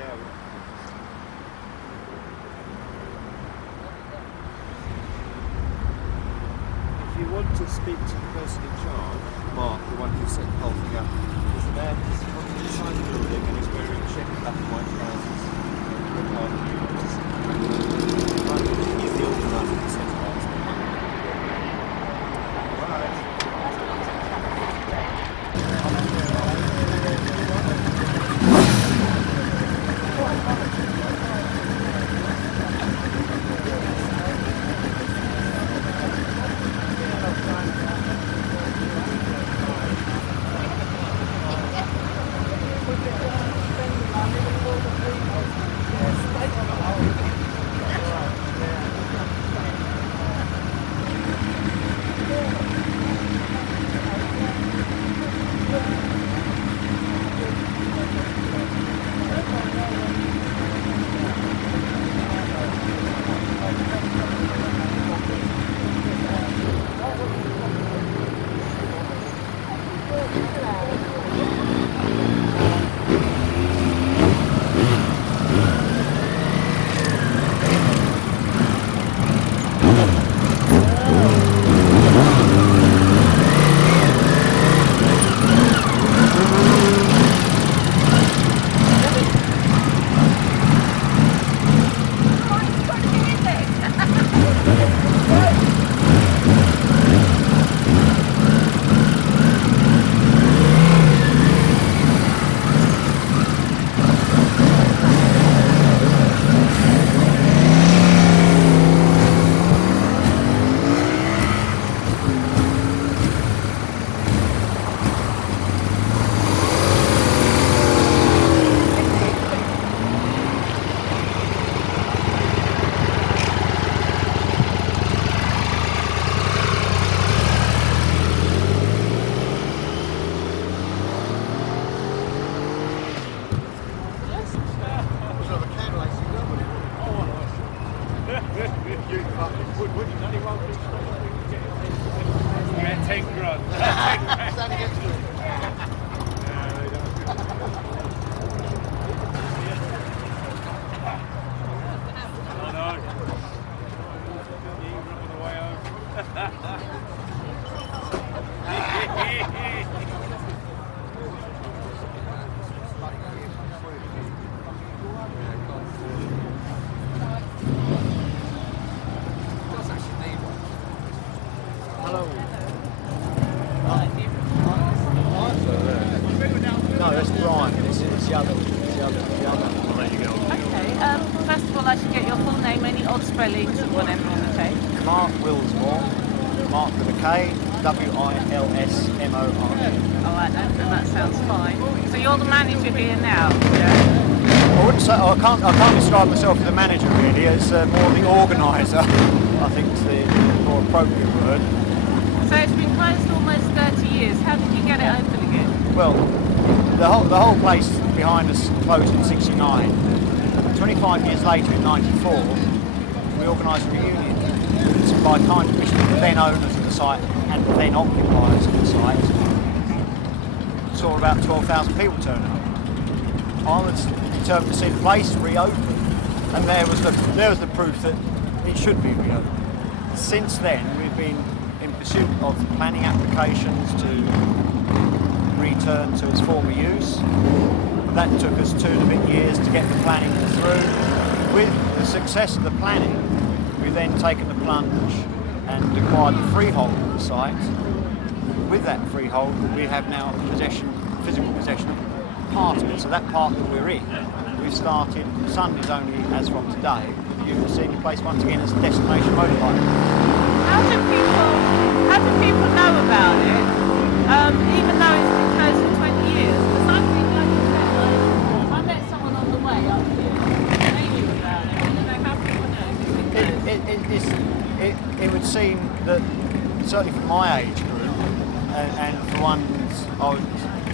yeah. If you want to speak to the person in charge, Mark, the one who set the whole thing up, there's a man on the inside of the building and he's wearing check black and white trousers. He's the organiser who set it up. I can't describe myself as a manager really, it's more the organiser, I think is the more appropriate word. So it's been closed almost 30 years, how did you get it open again? Well, the whole place behind us closed in '69. 25 years later in '94, we organised a reunion. It's by kind permission of the then owners of the site and the then occupiers of the site. Saw about 12,000 people turn up. I was determined to see the place reopened, and there was the proof that it should be reopened. Since then, we've been in pursuit of planning applications to return to its former use. That took us 2.5 years to get the planning through. With the success of the planning, we've then taken the plunge and acquired the freehold of the site. With that freehold, we have now physical possession of part of it, so that part that we're in, we've started Sundays only as from today, with the view of seeing the place once again as a destination motorbike. How do people know about it, even though it's been closed for 20 years? Because I think, like you said, I met someone on the way up here, and they knew about it. I don't know how people know. It would seem that, certainly for my age group, and for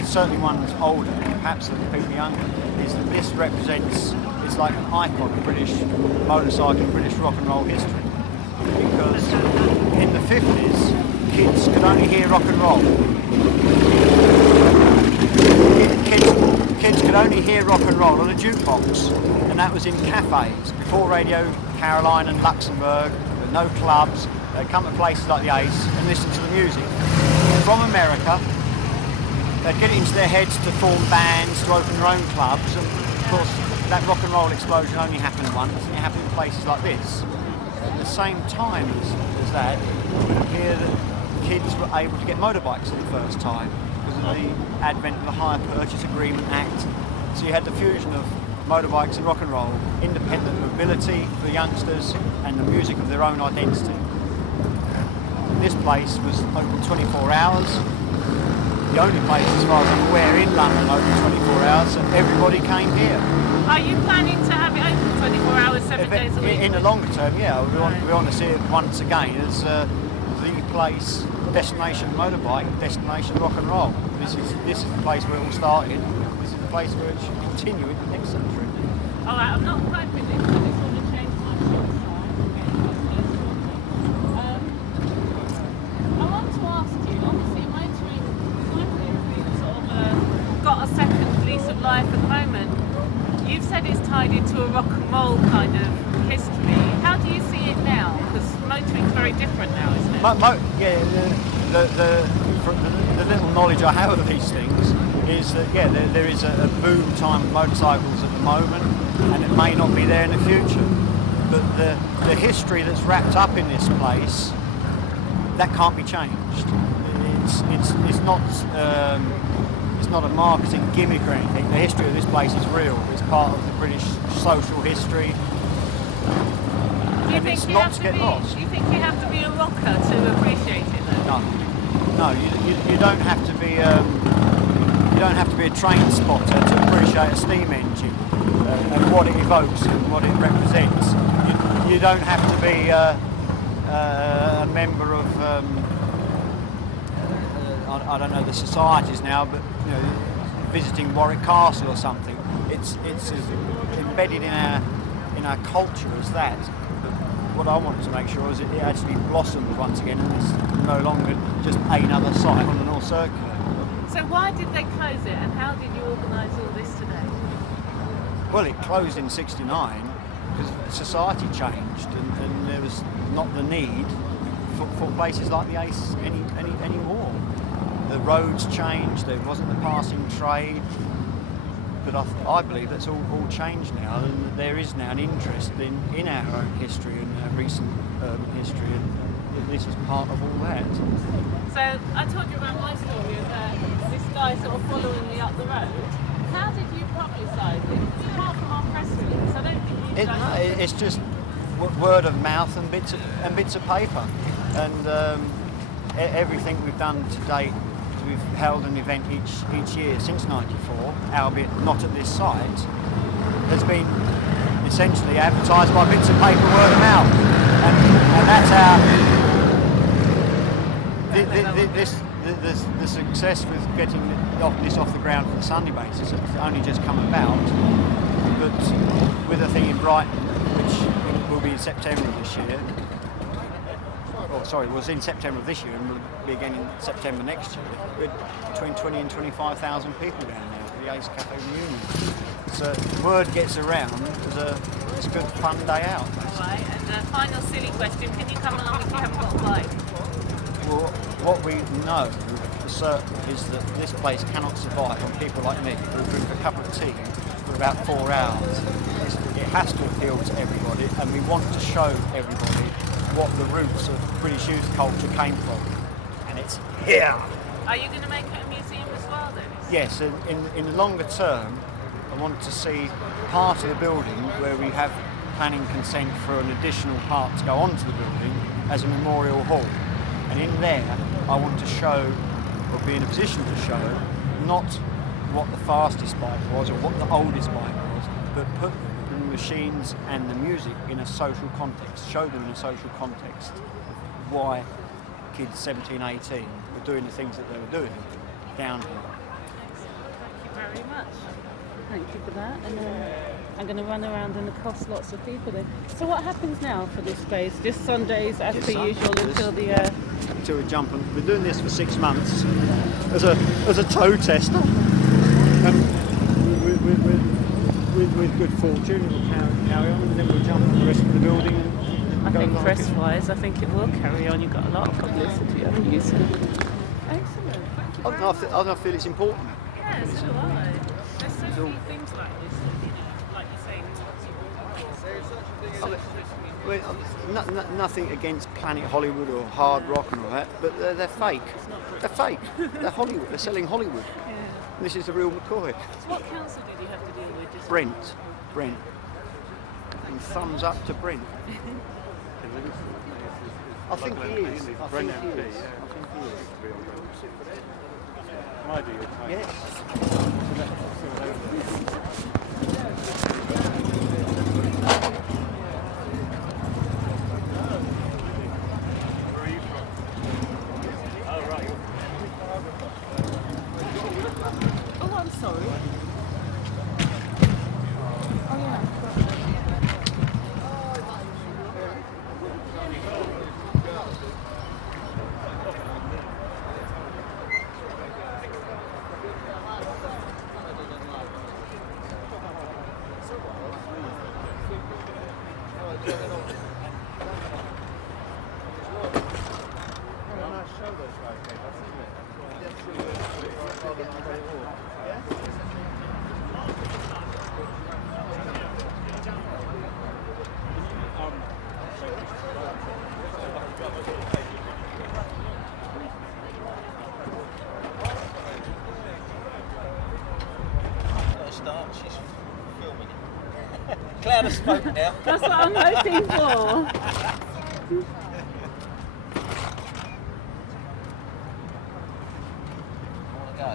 certainly ones older, perhaps the people younger, is that this represents, it's like an icon of British motorcycle, British rock and roll history. Because in the 50s, kids could only hear rock and roll. Kids kids could only hear rock and roll on a jukebox, and that was in cafes before Radio Caroline and Luxembourg. There were no clubs. They'd come to places like the Ace and listen to the music from America. They'd get it into their heads to form bands, to open their own clubs, and of course that rock and roll explosion only happened once, and it happened in places like this. At the same time as that, here the kids were able to get motorbikes for the first time because of the advent of the Hire Purchase Agreement Act. So you had the fusion of motorbikes and rock and roll, independent mobility for youngsters, and the music of their own identity. This place was open 24 hours. The only place, as far as I'm aware, in London open 24 hours, and everybody came here. Are you planning to have it open 24 hours, 7 days a week? In the longer term, yeah. We want to see it once again as the place, destination motorbike, destination rock and roll. This is the place where it all started. This is the place where it should continue in the next century. All right, I'm not quite with it, but it's all the change my short side. I want to ask you, obviously motoring cycling has been sort of got a second lease of life at the moment. You've said it's tied into a rock and roll kind of history. How do you see it now? Because motoring's very different now, isn't it? The little knowledge I have of these things is that there is a boom time of motorcycles at the moment, and it may not be there in the future. But the history that's wrapped up in this place, that can't be changed. It's not a marketing gimmick or anything. The history of this place is real. It's part of the British social history. Do you think you have to be a rocker to appreciate it though? No, you don't have to be. You don't have to be a train spotter to appreciate a steam engine and what it evokes and what it represents. You don't have to be a member of. I don't know the societies now, but you know, visiting Warwick Castle or something. It's as embedded in our culture as that. But what I want to make sure is it actually blossoms once again, and it's no longer just another site on the North Circular. So why did they close it, and how did you organise all this today? Well, it closed in '69 because society changed, and there was not the need for places like the Ace anymore. The roads changed, there wasn't the passing trade, but I believe that's all changed now, and there is now an interest in our own history and our recent urban history, and this is part of all that. So I told you about my story of this guy sort of following me up the road. How did you publicise it? Apart from our press release, I don't think you it's just word of mouth and bits of paper, and everything we've done to date. We've held an event each year since '94, albeit not at this site, has been essentially advertised by bits of paper, word of mouth, and that's how the success with getting this off the ground for the Sunday basis has only just come about. But with a thing in Brighton, which will be in September of this year. It was in September of this year and will be again in September next year. With between 20 and 25,000 people down there for the Ace Cafe reunion. So word gets around. It's a good fun day out. Right, and a final silly question, can you come along if you haven't got a bike? Well, what we know for certain is that this place cannot survive on people like me who drink a cup of tea for about 4 hours. It has to appeal to everybody, and we want to show everybody what the roots of British youth culture came from, and it's here. Are you going to make it a museum as well then? Yes, in the longer term, I want to see part of the building where we have planning consent for an additional part to go onto the building as a memorial hall, and in there I want to show, or be in a position to show, not what the fastest bike was or what the oldest bike was, but put the machines and the music in a social context, show them in a social context why kids 17, 18 were doing the things that they were doing down here. Thank you very much. Thank you for that. And I'm going to run around and accost lots of people there. So what happens now for this space? Just Sundays as per usual until the... Until we jump on. We're doing this for 6 months as a toe tester. with good fortune, it will carry on, and then we'll jump on the rest of the building. And I go think like press-wise, I think it will carry on. You've got a lot of publicity, haven't you? So. Excellent. Thank you very much. I feel it's important. Yeah, so do I. There's so few things like this, you know, like you say, Nothing against Planet Hollywood or hard rock and all that, but they're fake. They're fake. They're Hollywood. They're selling Hollywood. Yeah. And this is the real McCoy. So what council did you have to deal with? Just Brent. And thumbs up to Brent. I think he is. Yes. Oh, I'm sorry. Oh, yeah. She's filming it. Cloud has spoken now. That's what I'm hoping for. I want to go.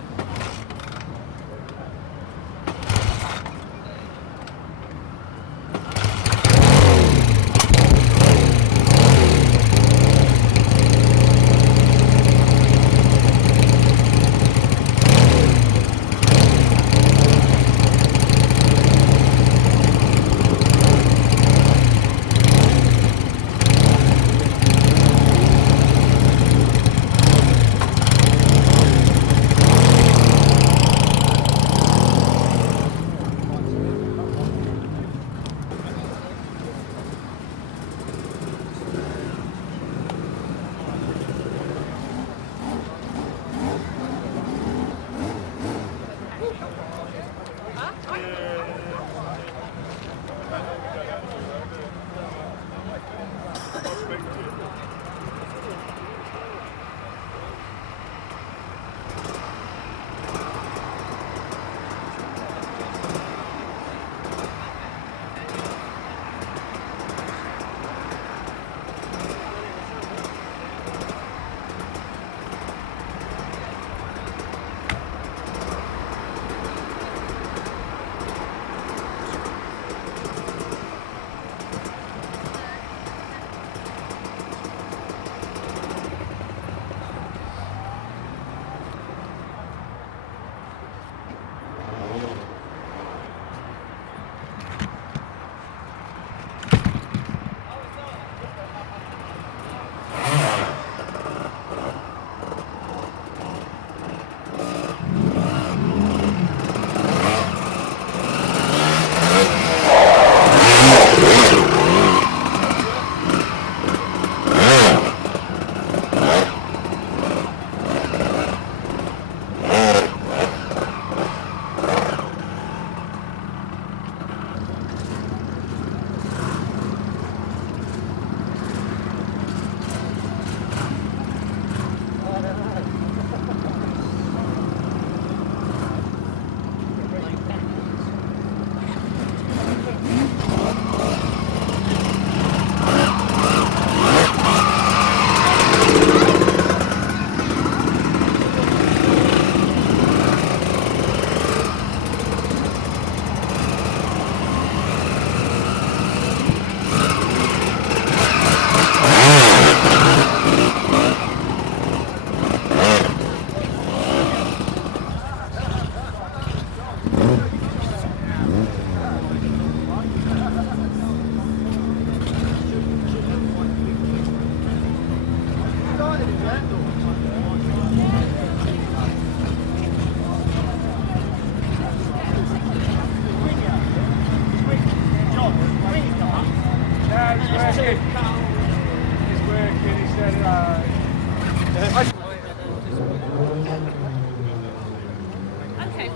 Okay,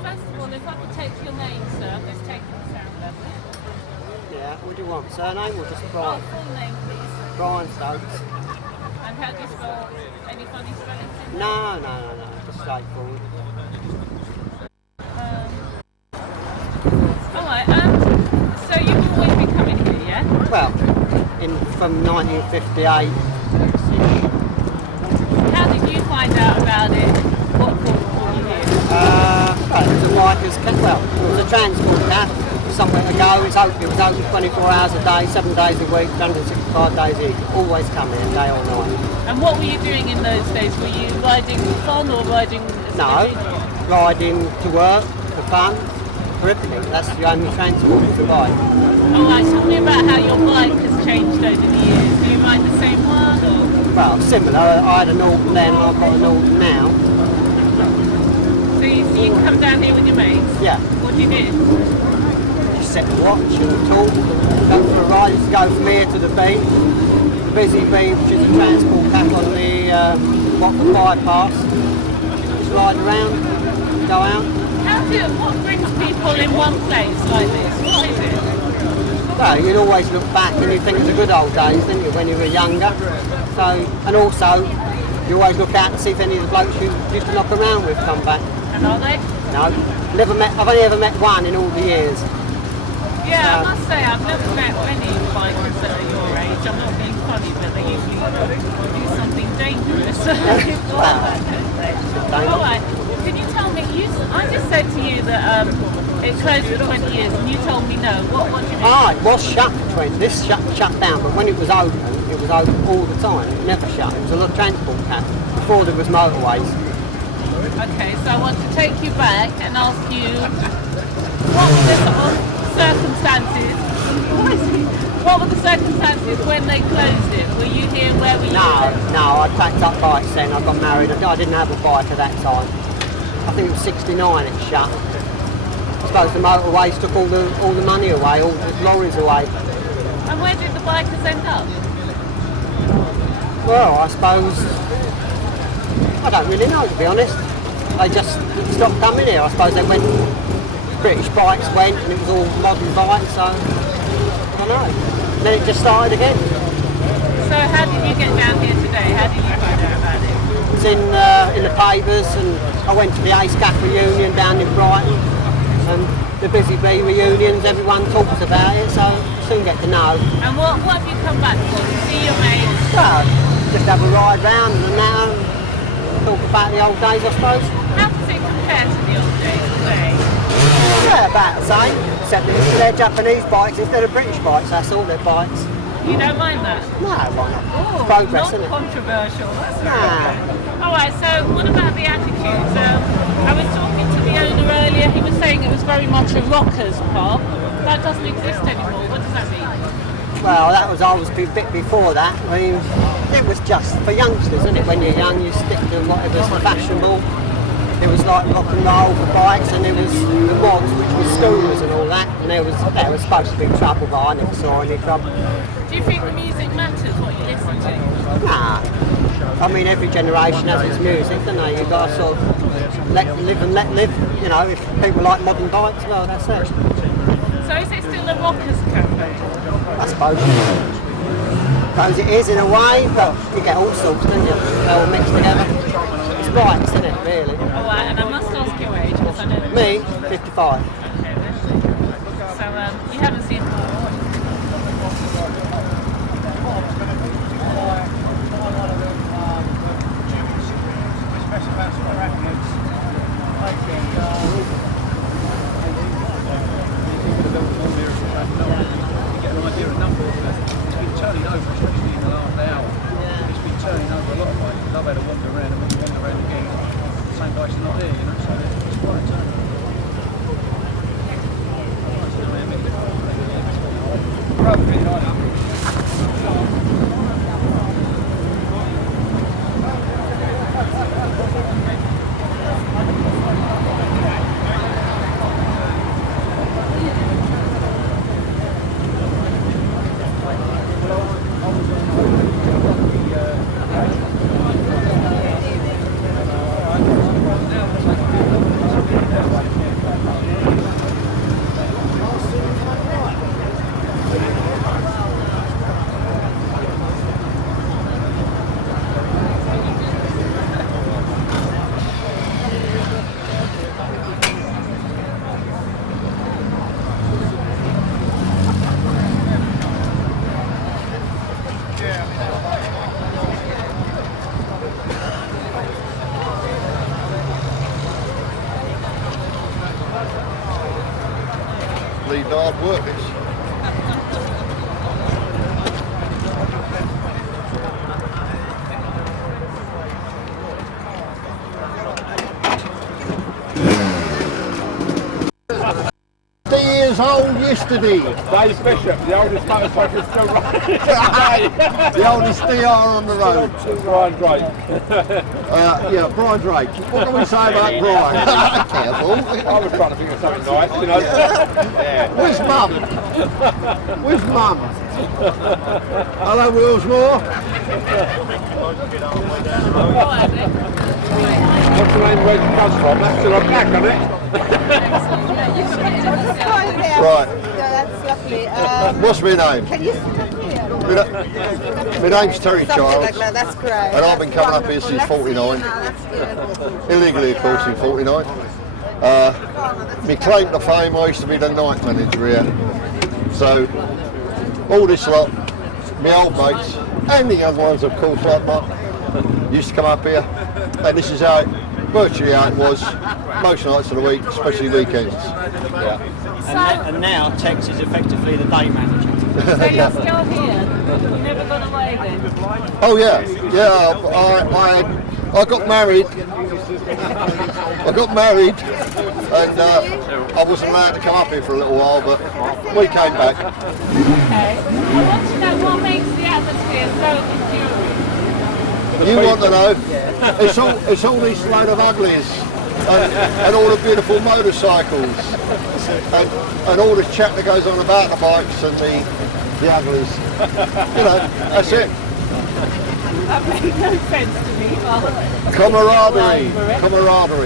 first of all, if I could take your name, sir, I'm just taking the sound level. Yeah, what do you want? Surname or just Oh, Brian? full name, please. Brian Stokes. And how do you spell any funny spellings in there? No, just straightforward. Alright, so you've always been coming here, yeah? Well, from 1958. How did you find out about it? What brought you here? Well, it was a Rikers camp. Well, it was a transport camp. Somewhere to go. It was open 24 hours a day, 7 days a week, 365 days a year. Always coming, day or night. And what were you doing in those days? Were you riding for fun or riding as No, riding to work, for fun, for everything. That's the only transport you can buy. Alright, tell me about how your bike has changed over the years. Do you ride the same one or? Well, similar. I had a Norton then, and I've got a Norton now. So you come down here with your mates? Yeah. What do you do? Set the watch and talk, go for a ride. To go from here to the beach, the busy beach, which is a transport cap on the Watford bypass. Just ride around, go out. What brings people in one place like this? What is it? Well, you'd always look back and you think of the good old days, didn't you, when you were younger? So, and also, you always look out to see if any of the blokes you used to knock around with come back. And are they? No, I've only ever met one in all the years. Yeah, I must say I've never met many bikers that are your age. I'm not being funny, but they usually do something dangerous. Alright, can you tell me, I just said to you that it closed for 20 years and you told me no. What do you mean? It was shut for 20. This shut down, but when it was open all the time. It never shut. It was a transport cap before there was motorways. Okay, so I want to take you back and ask you what were the sort of circumstances? What were the circumstances when they closed it? Were you here? Where were you? No, I packed up bikes then. I got married. I didn't have a bike at that time. I think it was 69 it shut. I suppose the motorways took all the money away, all the lorries away. And where did the bikers end up? Well, I suppose I don't really know, to be honest. They just stopped coming here. I suppose they went. British bikes went, and it was all modern bikes. So I don't know. And then it just started again. So how did you get down here today? How did you find out about it? It was in the papers, and I went to the Ace Gap reunion down in Brighton, and the Busy Bee reunions. Everyone talks about it, so you soon get to know. And what have you come back for? To see your mates? Well, just have a ride round and that, and talk about the old days, I suppose. How does it compare to the old days today? Yeah, about the same. Except they're Japanese bikes instead of British bikes. That's all their bikes. You don't mind that? No, why not? Oh, It's progress, not isn't it? controversial. That's Nah. very good. Alright, so what about the attitudes? I was talking to the owner earlier, he was saying it was very much a rocker's park. That doesn't exist anymore. What does that mean? Well, I was a bit before that. I mean, it was just for youngsters, isn't it? When you're young, you stick to whatever's fashionable. There was like rock and roll for bikes, and there was the mods, which was schoolers and all that. And there was supposed to be trouble, but I never saw any trouble. Do you think the music matters, what you listen to? Nah. I mean, every generation has its music, don't they? You've got to sort of let live and let live. You know, if people like modern bikes, well, that's it. So is it still a rockers cafe? I suppose it is in a way, but you get all sorts, don't you? They all mixed together. It's bikes, isn't it, really? Alright, and I must ask your age, because I know... Me, 55. Okay, then. So, you haven't seen... Turning over, especially in the last hour. It's been turning over a lot of bikes. I've had a wander around and when you wander around again, the same bikes are not there, you know, so it's quite a turn. yesterday. Dave Bishop, the oldest motorcycle still running. The oldest DR on the road. Brian Drake. Yeah, Brian Drake. What can we say about Brian? Careful. I was trying to think of something nice, you know. Yeah. Where's Mum? Where's Mum? Hello, Willsmore. What's the name where it comes from? That's still on back, isn't it? Right. That's lovely. What's my name? Can you sit up here? My name's Terry Something Childs. like that, that's great. And I've been coming up here since 49. That's good. Illegally, of course, in 49. My claim to fame, I used to be the night manager here. So, all this lot, my old mates, and the young ones, of course, like Mark, used to come up here. And this is how it, virtually how it was, most nights of the week, especially weekends. Yeah. And now Tex is effectively the day manager. So you're still here? You've never gone away then? Oh yeah, I got married. I got married, and I wasn't allowed to come up here for a little while, but we came back. Okay. I want to know what makes the atmosphere so enduring. You want to know? It's all this load of uglies, and all the beautiful motorcycles, and all the chat that goes on about the bikes and the uglies. You know, that's it. That made no sense to me. Camaraderie.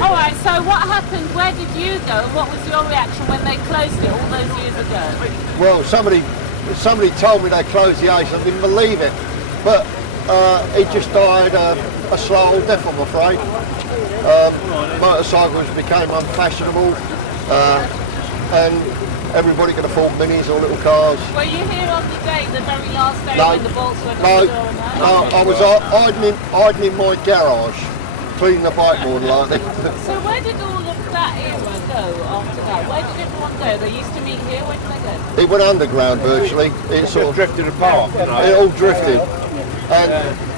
All right, so what happened? Where did you go? What was your reaction when they closed it all those years ago? Well, somebody told me they closed the Ace. I didn't believe it, but he just died a slow old death, I'm afraid. Motorcycles became unfashionable, and everybody could afford minis or little cars. Were you here on the day, the very last day No, when the bolts were no, on I was hiding in my garage, cleaning the bike more than likely. So where did all of that era go after that? Where did everyone go? They used to meet here. Where did they go? It went underground virtually. It sort of Drifted apart, you know. It all drifted, and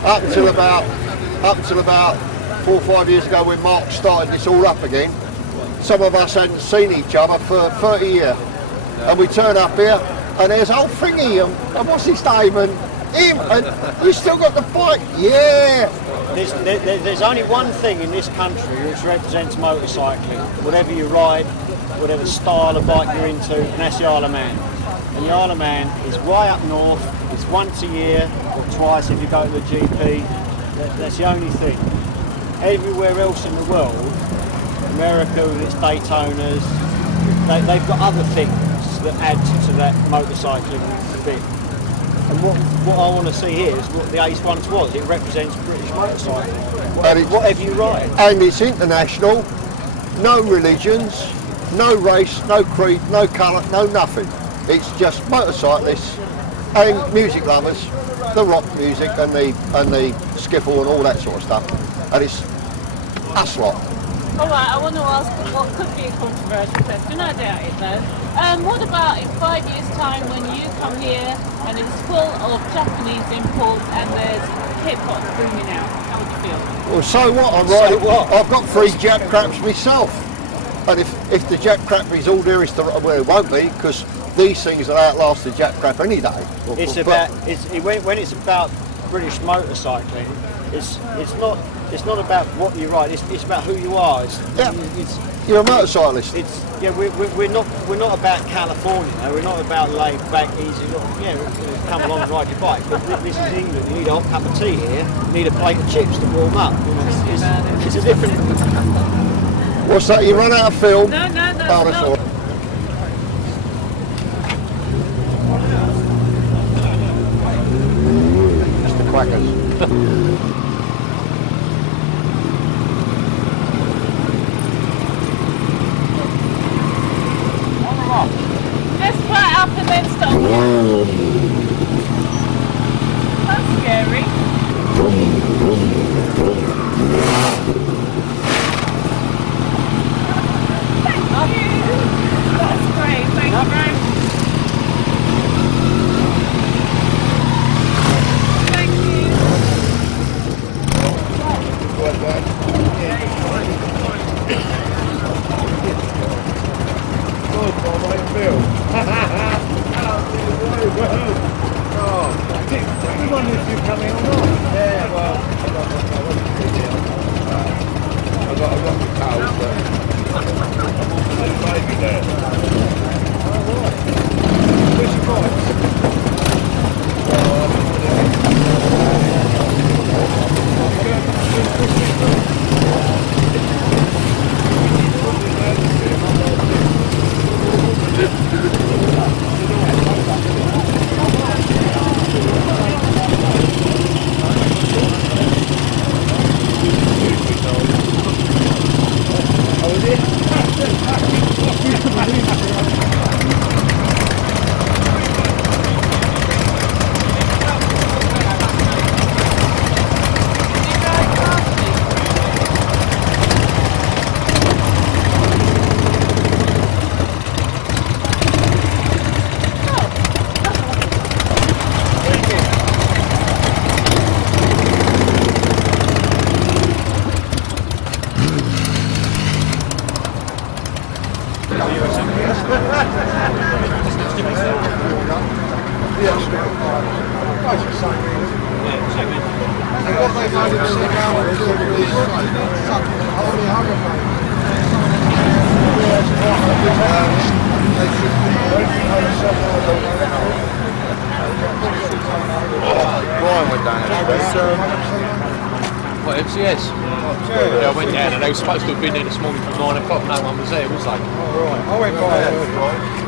up until about 4 or 5 years ago, when Mark started this all up again, some of us hadn't seen each other for 30 years, and we turn up here, and there's old Thingy, and what's his name, and him, and you still got the bike, yeah. There's only one thing in this country which represents motorcycling. Whatever you ride, whatever style of bike you're into, and that's the Isle of Man. And the Isle of Man is way up north. It's once a year or twice if you go to the GP. That's the only thing. Everywhere else in the world, America with its Daytonas, they've got other things that add to that motorcycling bit. And what I want to see here is what the Ace once was. It represents British motorcycling. Whatever you ride. And it's international, no religions, no race, no creed, no colour, no nothing. It's just motorcyclists and music lovers, the rock music and the skiffle and all that sort of stuff. And it's us lot. All right, I want to ask what could be a controversial question. I doubt it though. What about in 5 years' time when you come here and it's full of Japanese imports and there's hip hop booming out? How would you feel? Well, so what? I'm riding. I've got 3 Jap craps myself. And if the Jap crap is all there is to, well, it won't be, because these things will outlast the Jap crap any day. When it's about British motorcycling, it's not about what you ride. It's about who you are. You're a motorcyclist. We're not about California. We're not about laid back, easy. Come along and ride your bike. But this is England. You need a hot cup of tea here. You need a plate of chips to warm up. It's a different. What's that? You run out of film? No, that's that's all right. That's the quackers. Let's fly up and then stop. That's scary. Thank you. That's great. Thank you very much. Thank you. Good, all right, Phil. Yeah, it's the same reason. And what they made him sit down and do was something holy hurricane. They should be Brian went down What, MCS? Yeah, I went down and they were supposed to have been there this morning from 9 o'clock. No one was there, was they? Right, I went by there.